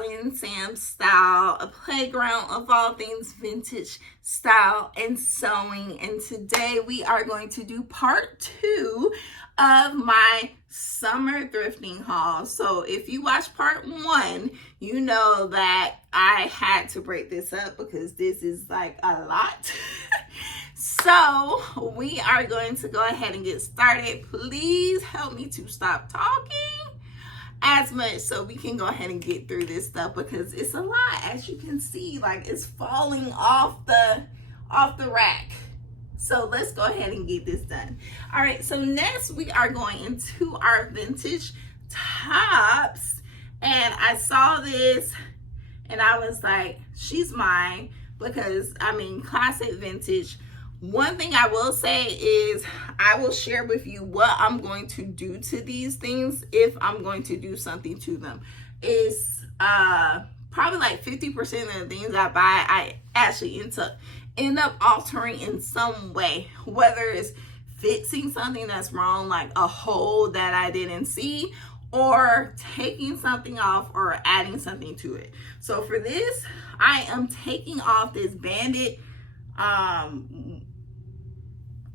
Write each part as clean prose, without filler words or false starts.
Sally and Sam style, a playground of all things vintage style and sewing. And today we are going to do part 2 of my summer thrifting haul. So if you watched part 1, you know that I had to break this up because this is like a lot. So we are going to go ahead and get started. Please help me to stop talking as much so we can go ahead and get through this stuff because it's a lot. As you can see, like it's falling off the rack. So let's go ahead and get this done. All right, so next we are going into our vintage tops, and I saw this and I was like, she's mine, because I mean, classic vintage. One thing I will say is I will share with you what I'm going to do to these things if I'm going to do something to them. It's probably like 50% of the things I buy, I actually end up altering in some way, whether it's fixing something that's wrong, like a hole that I didn't see, or taking something off or adding something to it. So for this, I am taking off this bandit,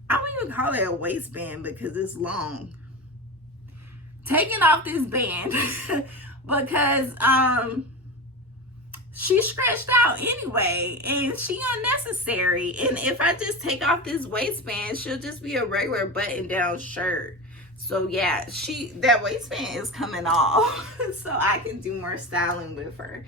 I don't even call it a waistband because it's long. Taking off this band because she's stretched out anyway and she unnecessary. And if I just take off this waistband, she'll just be a regular button down shirt. So yeah, that waistband is coming off so I can do more styling with her.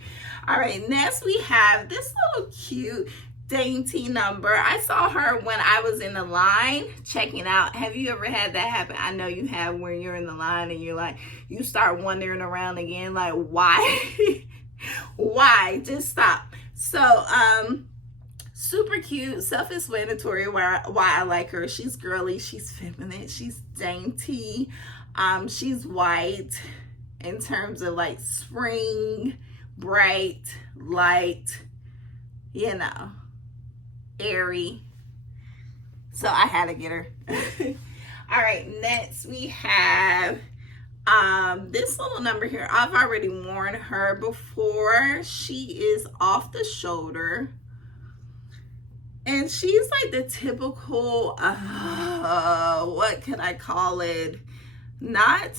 All right, next we have this little cute dainty number. I saw her when I was in the line checking out. Have you ever had that happen? I know you have, when you're in the line and you're like, you start wandering around again, like why? Why? Just stop. So super cute, self-explanatory why I like her. She's girly, she's feminine, she's dainty, she's white in terms of like spring, bright, light, you know, airy. So I had to get her. All right, next we have this little number here. I've already worn her before. She is off the shoulder, and she's like the typical what can I call it, not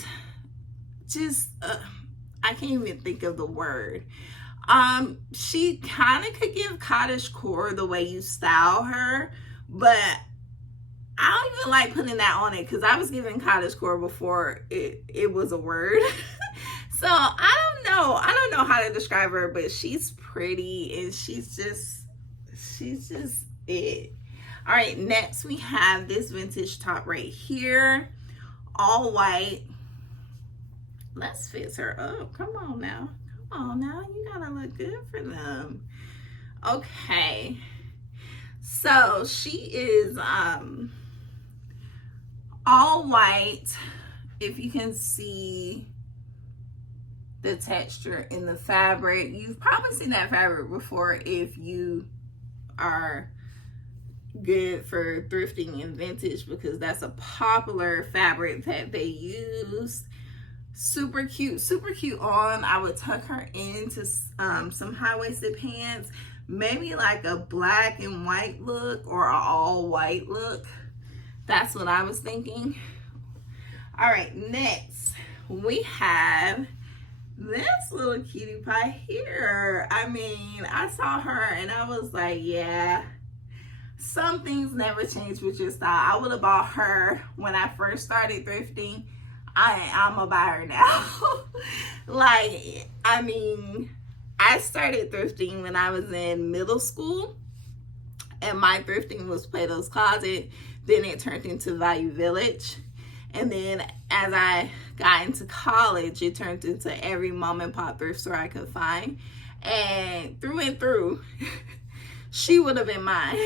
just I can't even think of the word. She kind of could give cottagecore the way you style her, but I don't even like putting that on it because I was given cottagecore before it was a word. So I don't know how to describe her, but she's pretty and she's just it. All right, next we have this vintage top right here, all white. Let's fix her up. Come on now. Oh, now you gotta look good for them. Okay, so she is all white. If you can see the texture in the fabric, you've probably seen that fabric before if you are good for thrifting and vintage, because that's a popular fabric that they use. Super cute on. I would tuck her into some high-waisted pants, maybe like a black and white look or an all white look. That's what I was thinking. All right, next we have this little cutie pie here. I mean, I saw her and I was like, yeah, some things never change with your style. I would have bought her when I first started thrifting. I'm a buyer now. Like, I mean, I started thrifting when I was in middle school, and my thrifting was Plato's Closet. Then it turned into Value Village. And then as I got into college, it turned into every mom and pop thrift store I could find. And through, she would have been mine.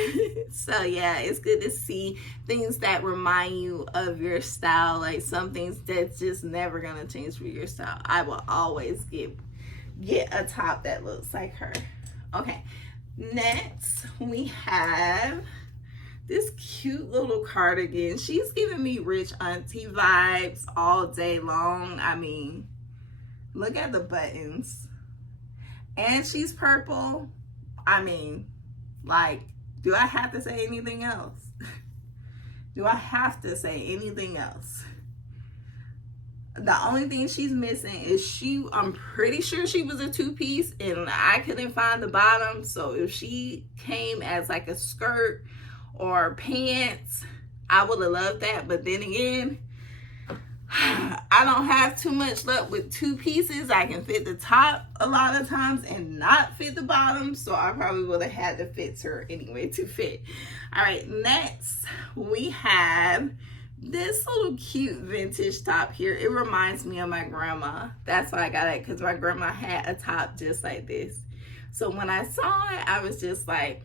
So yeah, it's good to see things that remind you of your style, like some things that's just never gonna change with your style. I will always get a top that looks like her. Okay, next we have this cute little cardigan. She's giving me rich auntie vibes all day long. I mean, look at the buttons. and she's purple. I mean, like, do I have to say anything else? Do I have to say anything else? The only thing she's missing is I'm pretty sure she was a two-piece and I couldn't find the bottom. So if she came as like a skirt or pants, I would have loved that. But then again, I don't have too much luck with two pieces. I can fit the top a lot of times and not fit the bottom. So I probably would have had to fit her anyway to fit. All right, next we have this little cute vintage top here. It reminds me of my grandma. That's why I got it, because my grandma had a top just like this. So when I saw it, I was just like,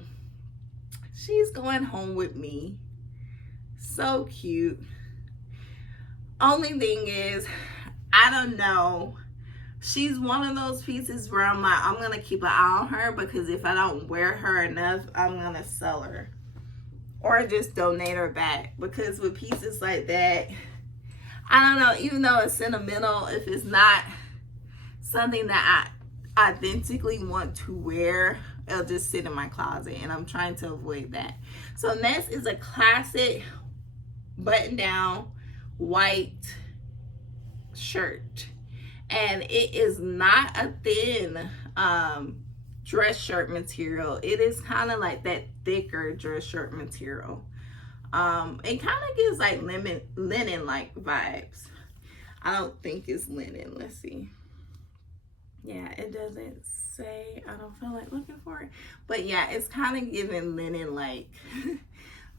she's going home with me. So cute. Only thing is, I don't know. She's one of those pieces where I'm like, I'm going to keep an eye on her, because if I don't wear her enough, I'm going to sell her. Or just donate her back. Because with pieces like that, I don't know, even though it's sentimental, if it's not something that I authentically want to wear, it'll just sit in my closet. And I'm trying to avoid that. So next is a classic button-down white shirt. And it is not a thin dress shirt material. It is kind of like that thicker dress shirt material. It kind of gives like linen like vibes. I don't think it's linen. Let's see. Yeah, it doesn't say. I don't feel like looking for it. But yeah, it's kind of giving linen like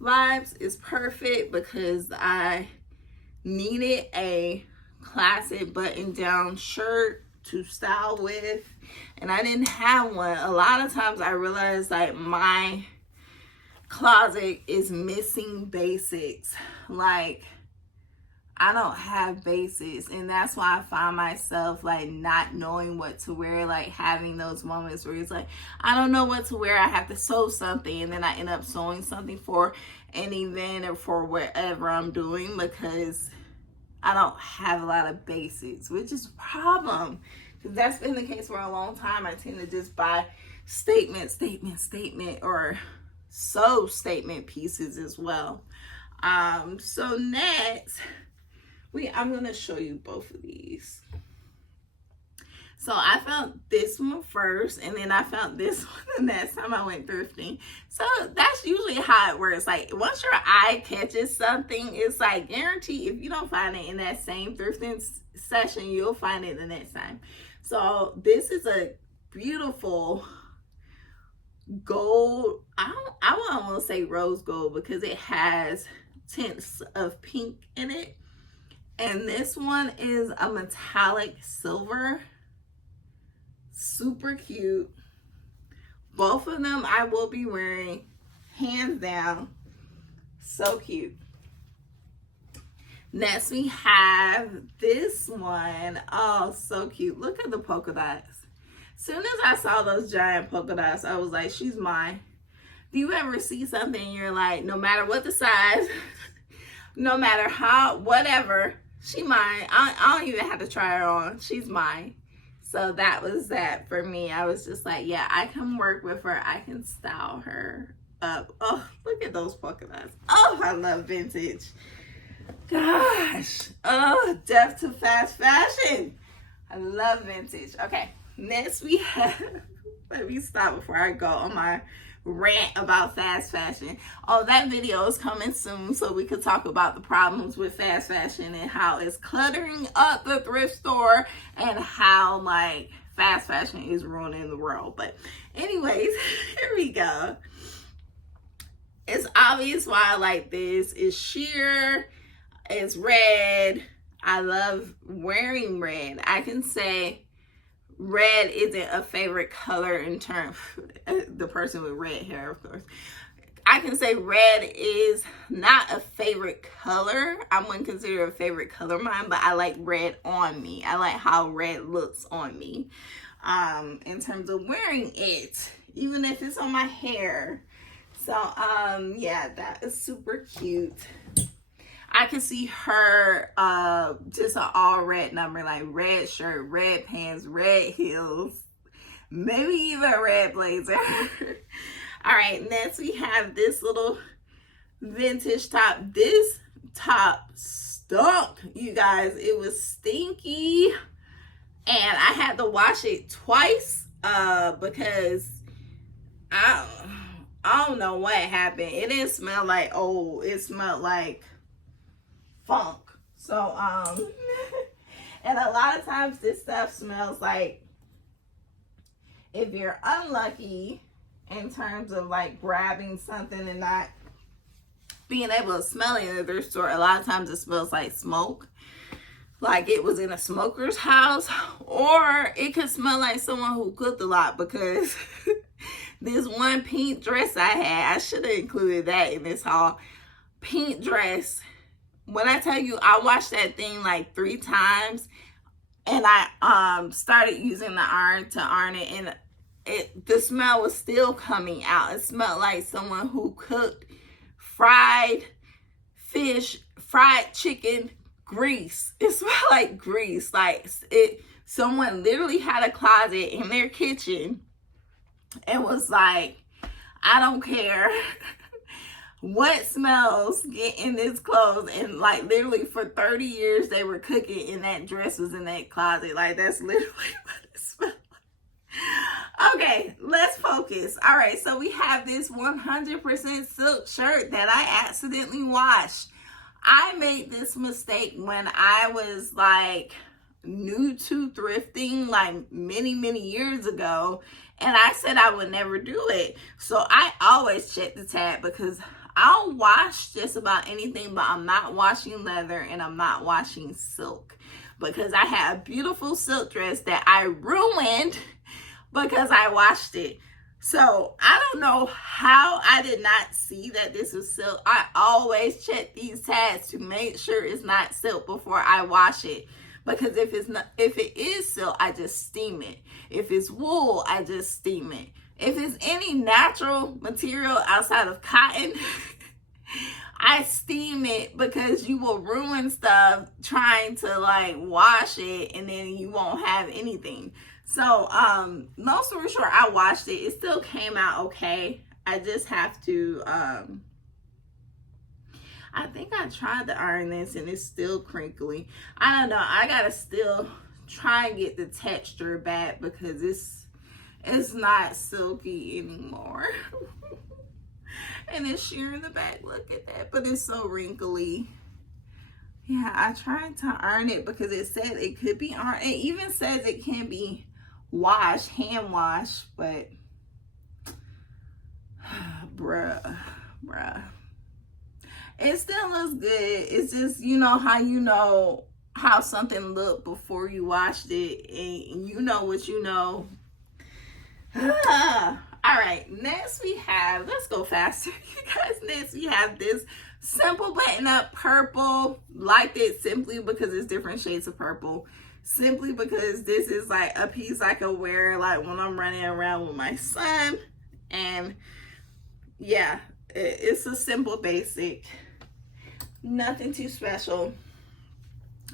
vibes. It's perfect because I needed a classic button down shirt to style with, and I didn't have one. A lot of times I realized like my closet is missing basics. Like, I don't have basics, and that's why I find myself like not knowing what to wear, like having those moments where it's like, I don't know what to wear, I have to sew something, and then I end up sewing something for an event or for whatever I'm doing, because I don't have a lot of basics, which is a problem, because that's been the case for a long time. I tend to just buy statement, or sew statement pieces as well. So next, I'm going to show you both of these. So I found this one first, and then I found this one the next time I went thrifting. So that's usually how it works. Like, once your eye catches something, it's like guaranteed if you don't find it in that same thrifting session, you'll find it the next time. So this is a beautiful gold. I would almost say rose gold, because it has tints of pink in it. And this one is a metallic silver. Super cute. Both of them I will be wearing, hands down. So cute. Next we have this one. Oh, so cute. Look at the polka dots. As soon as I saw those giant polka dots, I was like, she's mine. Do you ever see something and you're like, no matter what the size, no matter how, whatever, she mine. I don't even have to try her on. She's mine. So that was that for me. I was just like, yeah, I can work with her. I can style her up. Oh, look at those polka dots. Oh, I love vintage. Gosh. Oh, death to fast fashion. I love vintage. Okay, next we have, let me stop before I go on my rant about fast fashion. Oh, that video is coming soon, so we could talk about the problems with fast fashion and how it's cluttering up the thrift store and how like fast fashion is ruining the world. But anyways, here we go. It's obvious why I like this. It's sheer, it's red. I love wearing red. I can say red isn't a favorite color in terms, the person with red hair, of course. I can say red is not a favorite color. I wouldn't consider it a favorite color of mine, but I like red on me. I like how red looks on me. In terms of wearing it, even if it's on my hair. So, yeah, that is super cute. I can see her just an all red number, like red shirt, red pants, red heels. Maybe even a red blazer. All right, next we have this little vintage top. This top stunk, you guys. It was stinky, and I had to wash it twice because I don't know what happened. It didn't smell like old. It smelled like funk. So and a lot of times this stuff smells like, if you're unlucky in terms of like grabbing something and not being able to smell it in the thrift store, a lot of times it smells like smoke, like it was in a smoker's house, or it could smell like someone who cooked a lot, because this one pink dress I had, I should have included that in this haul. Pink dress. When I tell you, I washed that thing like 3 times, and I started using the iron to iron it, and the smell was still coming out. It smelled like someone who cooked fried fish, fried chicken grease. It smelled like grease. Like someone literally had a closet in their kitchen and was like, I don't care what smells get in this clothes. And like literally for 30 years they were cooking and that dress was in that closet. Like that's literally what it smelled like. Okay, let's focus. All right, so we have this 100% silk shirt that I accidentally washed. I made this mistake when I was like new to thrifting, like many years ago, and I said I would never do it. So I always check the tab, because I'll wash just about anything, but I'm not washing leather and I'm not washing silk, because I had a beautiful silk dress that I ruined because I washed it. So I don't know how I did not see that this was silk. I always check these tags to make sure it's not silk before I wash it, because if it is silk, I just steam it. If it's wool, I just steam it. If it's any natural material outside of cotton, I steam it, because you will ruin stuff trying to like wash it and then you won't have anything. So, long story short, I washed it. It still came out okay. I just have to, I think I tried to iron this and it's still crinkly. I don't know. I gotta still try and get the texture back, because it's not silky anymore. And it's sheer in the back. Look at that. But it's so wrinkly. Yeah, I tried to iron it because it said it could be ironed. It even says it can be washed, hand washed, but bruh. It still looks good. It's just, you know how something looked before you washed it, and you know what you know. All right, next we have, let's go faster, you guys. Next we have this simple button-up purple. Liked it simply because it's different shades of purple. Simply because this is like a piece I can wear like when I'm running around with my son. And yeah, it's a simple basic. Nothing too special.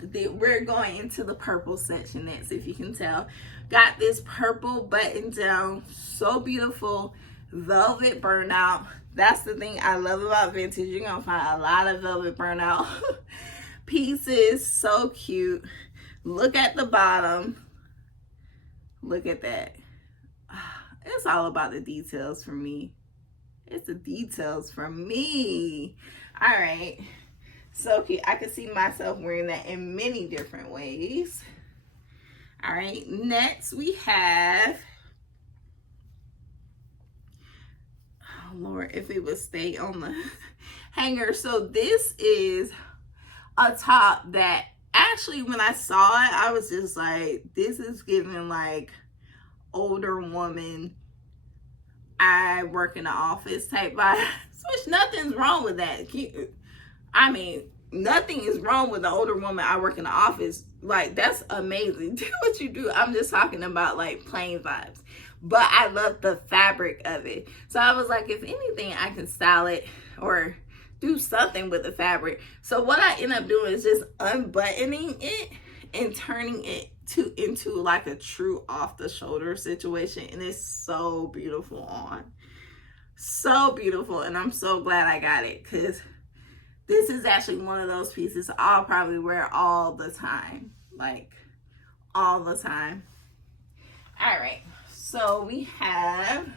We're going into the purple section next, if you can tell. Got this purple button down, so beautiful, velvet burnout. That's the thing I love about vintage. You're gonna find a lot of velvet burnout pieces. So cute. Look at the bottom. Look at that. It's all about the details for me. It's the details for me. All right. So cute. I could see myself wearing that in many different ways. All right. Next we have, oh Lord, if it would stay on the hanger. So this is a top that actually, when I saw it, I was just like, this is giving like older woman, I work in the office type vibes, which nothing's wrong with that. I mean, nothing is wrong with the older woman, I work in the office. Like, that's amazing. Do what you do. I'm just talking about like plain vibes. But I love the fabric of it. So I was like, if anything, I can style it or do something with the fabric. So what I end up doing is just unbuttoning it and turning it into like a true off the shoulder situation, and it's so beautiful on. So beautiful, and I'm so glad I got it, because this is actually one of those pieces I'll probably wear all the time, like all the time. All right, so we have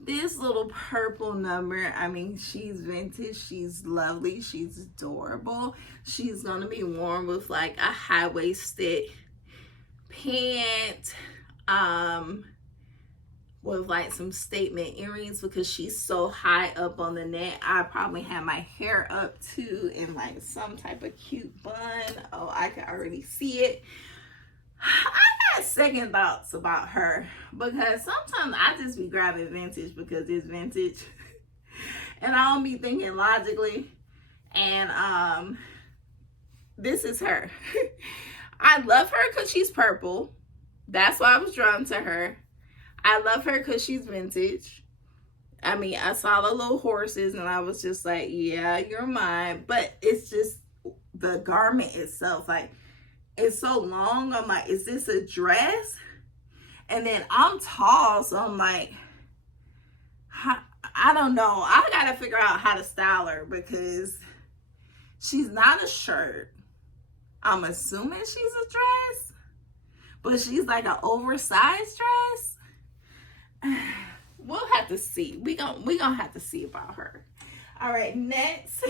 this little purple number. I mean, she's vintage, she's lovely, she's adorable. She's gonna be worn with like a high-waisted pant, with like some statement earrings, because she's so high up on the neck. I probably have my hair up too in like some type of cute bun. Oh, I can already see it. I got second thoughts about her, because sometimes I just be grabbing vintage because it's vintage and I don't be thinking logically. And this is her. I love her because she's purple. That's why I was drawn to her. I love her because she's vintage. I mean, I saw the little horses and I was just like, yeah, you're mine. But it's just the garment itself, like, it's so long. I'm like, is this a dress? And then I'm tall, so I'm like, I don't know. I gotta figure out how to style her, because she's not a shirt. I'm assuming she's a dress, but she's like an oversized dress. We'll have to see. We gonna have to see about her. All right, next.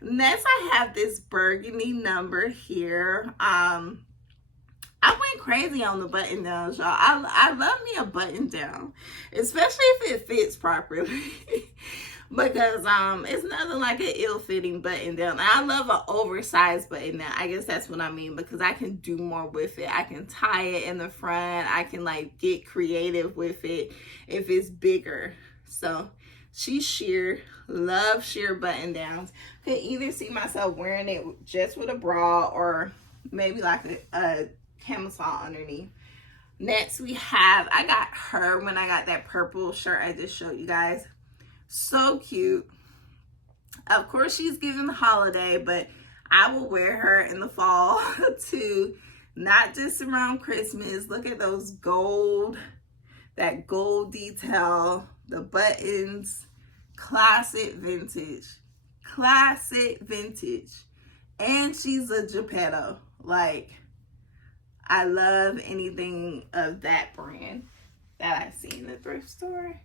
Next, I have this burgundy number here. I went crazy on the button downs, y'all. I love me a button down, especially if it fits properly. Because it's nothing like an ill-fitting button down. I love an oversized button down. I guess that's what I mean, because I can do more with it. I can tie it in the front. I can like get creative with it if it's bigger. So she's sheer. Love sheer button downs. Could either see myself wearing it just with a bra, or maybe like a camisole underneath. Next we have, I got her when I got that purple shirt I just showed you guys. So cute. Of course she's giving the holiday, but I will wear her in the fall too, not just around Christmas. Look at those gold, that gold detail, the buttons. Classic vintage. Classic vintage. And she's a Geppetto. Like, I love anything of that brand that I see in the thrift store.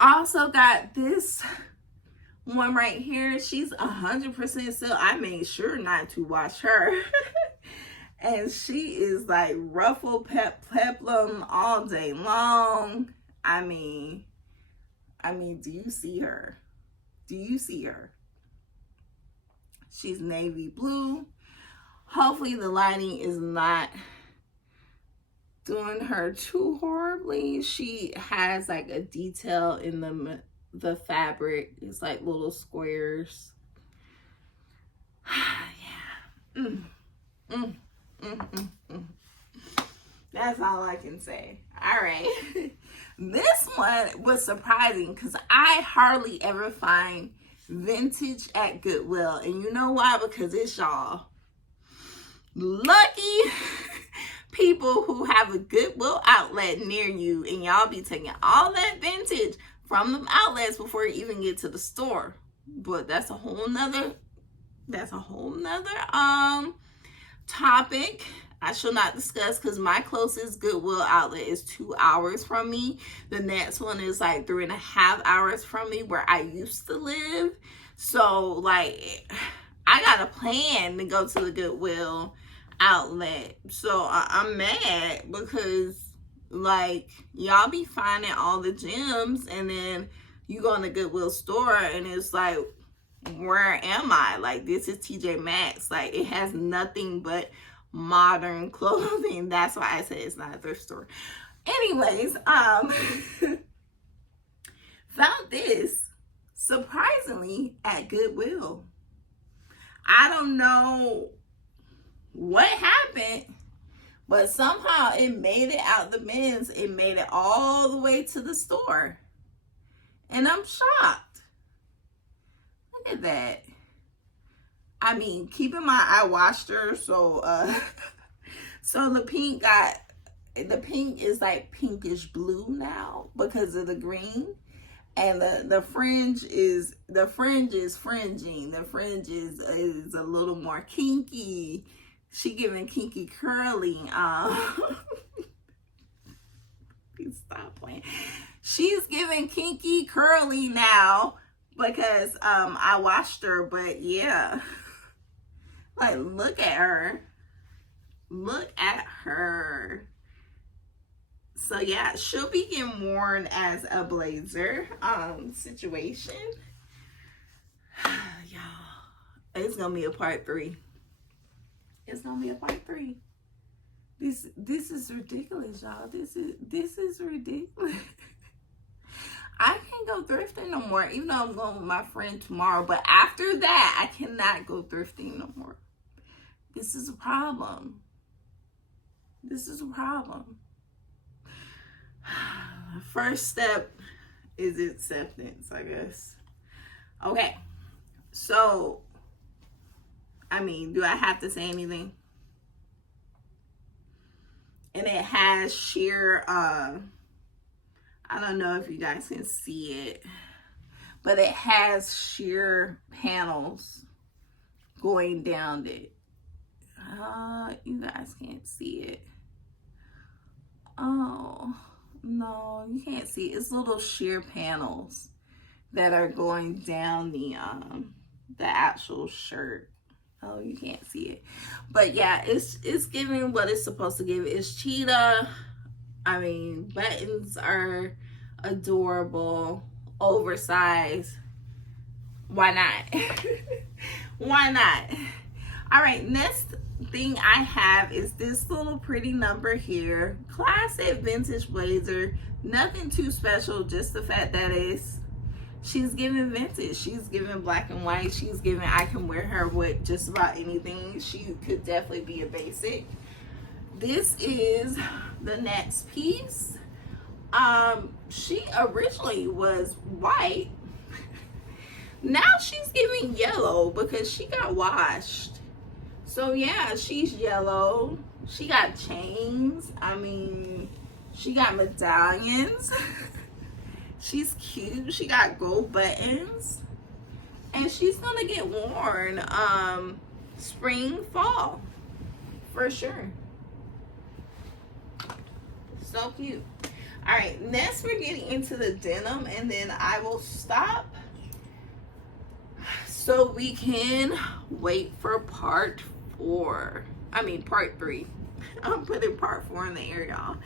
Also got this one right here. She's 100% silk. I made sure not to wash her. And she is like ruffle peplum all day long. I mean, do you see her? Do you see her? She's navy blue. Hopefully the lighting is not doing her too horribly. She has like a detail in the fabric. It's like little squares. Yeah. That's all I can say. All right. This one was surprising because I hardly ever find vintage at Goodwill. And you know why? Because it's y'all lucky people who have a Goodwill outlet near you, and y'all be taking all that vintage from them outlets before you even get to the store. But that's a whole nother topic I shall not discuss, because my closest Goodwill outlet is 2 hours from me. The next one is like 3.5 hours from me, where I used to live. So like, I got a plan to go to the Goodwill outlet. So I'm mad because like, y'all be finding all the gems, and then you go in the Goodwill store and it's like, where am I? Like, this is TJ Maxx. Like, it has nothing but modern clothing. That's why I said it's not a thrift store. Anyways, found this surprisingly at Goodwill. I don't know what happened, but somehow it made it out the bins. It made it all the way to the store, and I'm shocked. Look at that. I mean, keep in mind I washed her, so so the pink is like pinkish blue now because of the green. And the fringe is fringing. The fringe is a little more kinky. She giving kinky curly. Stop playing. She's giving kinky curly now because I washed her. But yeah, like look at her. Look at her. So yeah, she'll be getting worn as a blazer situation. Y'all, it's gonna be a part 3. It's gonna be a part 3. This is ridiculous, y'all. This is ridiculous. I can't go thrifting no more, even though I'm going with my friend tomorrow. But after that, I cannot go thrifting no more. This is a problem. This is a problem. First step is acceptance, I guess. Okay, so I mean, do I have to say anything? And it has sheer I don't know if you guys can see it, but it has sheer panels going down it. You guys can't see it. Oh no, you can't see. It's little sheer panels that are going down the actual shirt. Oh, you can't see it. But yeah, it's giving what it's supposed to give. It's cheetah. I mean, buttons are adorable, oversized. Why not? Why not? All right, next thing I have is this little pretty number here. Classic vintage blazer. Nothing too special, just the fact that she's giving vintage. She's giving black and white. She's giving I can wear her with just about anything. She could definitely be a basic. This is the next piece. She originally was white. Now she's giving yellow because she got washed. So yeah, she's yellow. She got chains. I mean, she got medallions. She's cute. She got gold buttons. And she's gonna get worn spring, fall. For sure. So cute. Alright, next we're getting into the denim, and then I will stop so we can wait for part 4. I mean part 3. I'm putting part 4 in the air, y'all.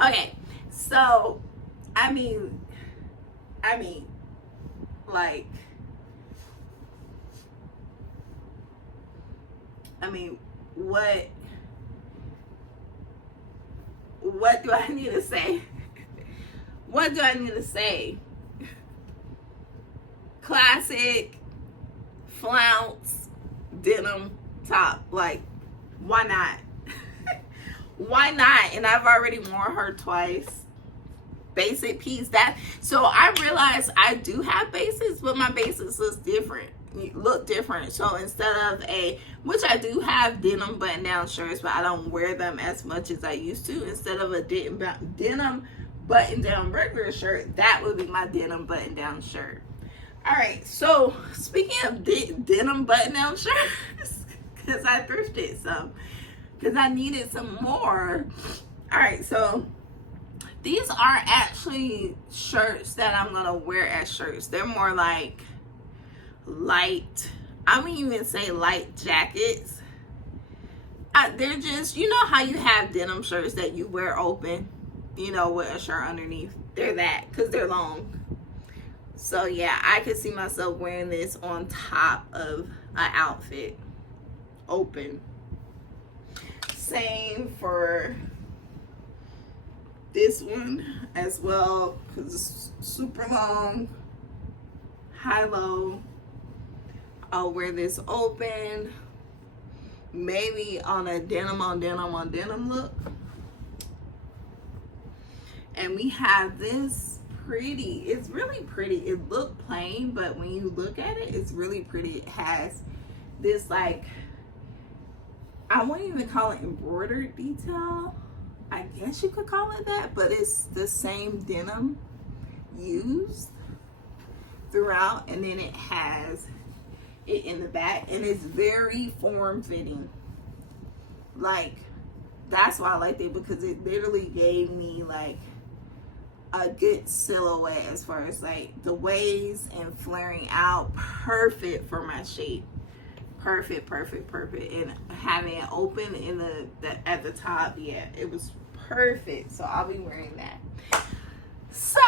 Okay, so I mean what do I need to say? What do I need to say? Classic flounce denim top. Like, why not? Why not? And I've already worn her twice. Basic piece. So I realized I do have basics, but my basics look different. So instead of which I do have denim button down shirts, but I don't wear them as much as I used to. Instead of a denim button down regular shirt, that would be my denim button down shirt. All right, so speaking of denim button down shirts, because I thrifted some, because I needed some more. All right, so these are actually shirts that I'm gonna wear as shirts. They're more like light, I wouldn't even say light jackets. They're just, you know how you have denim shirts that you wear open, you know, with a shirt underneath. They're that, because they're long. So yeah, I could see myself wearing this on top of an outfit, open. Same for this one as well, because it's super long, high-low. I'll wear this open, maybe on a denim on denim on denim look. And we have this pretty, it's really pretty. It looked plain, but when you look at it, it's really pretty. It has this, like, I wouldn't even call it embroidered detail. I guess you could call it that, but it's the same denim used throughout, and then it has it in the back, and it's very form-fitting. Like, that's why I liked it, because it literally gave me like a good silhouette as far as like the waist and flaring out. Perfect for my shape. Perfect. And having it open in the at the top, yeah, it was perfect. So I'll be wearing that. So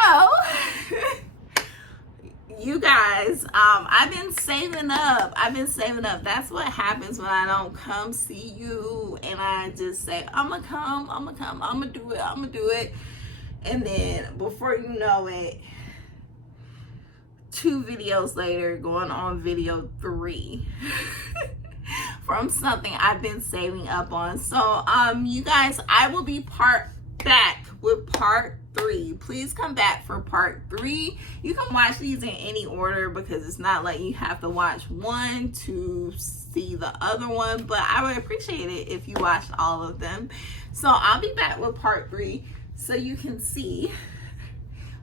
you guys, I've been saving up. That's what happens when I don't come see you and I just say, I'm gonna do it. And then before you know it, 2 videos later, going on video 3 from something I've been saving up on. So you guys, I will be back with part 3. Please come back for part 3. You can watch these in any order, because it's not like you have to watch one to see the other one, but I would appreciate it if you watched all of them. So I'll be back with part 3 so you can see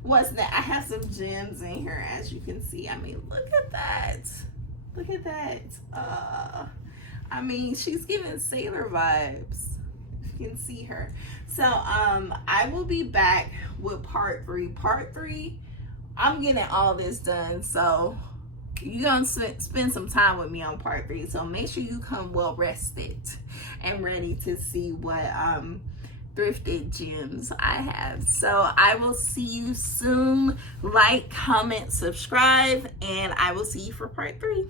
what's that. I have some gems in here, as you can see. I mean, look at that. I mean, she's giving sailor vibes. You can see her. So I will be back with part 3. I'm getting all this done, so you're gonna spend some time with me on part 3. So make sure you come well rested and ready to see what thrifted gems I have. So I will see you soon. Like, comment, subscribe, and I will see you for part 3.